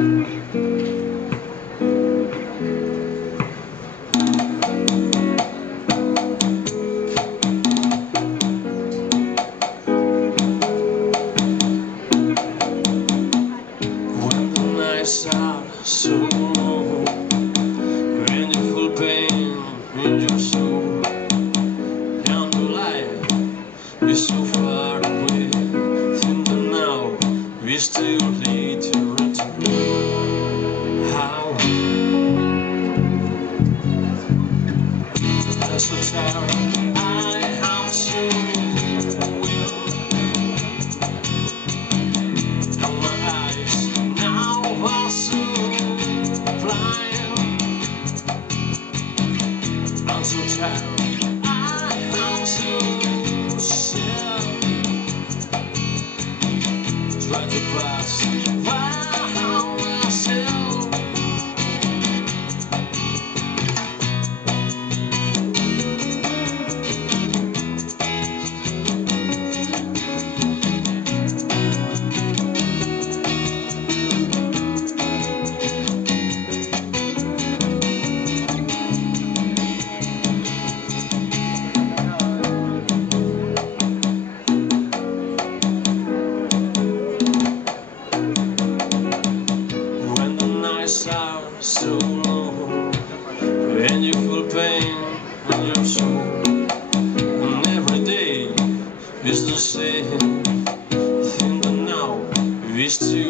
When the nights are so long, when you feel pain in your soul, and the light is so far away, think that now we still need to return. How? That's so tired. I am so weak, and my eyes now are so blind. I'm so tired. I am so sad. Try to pass by myself. When the nights are so long, when you feel pain in your soul, and every day is the same, think that now we still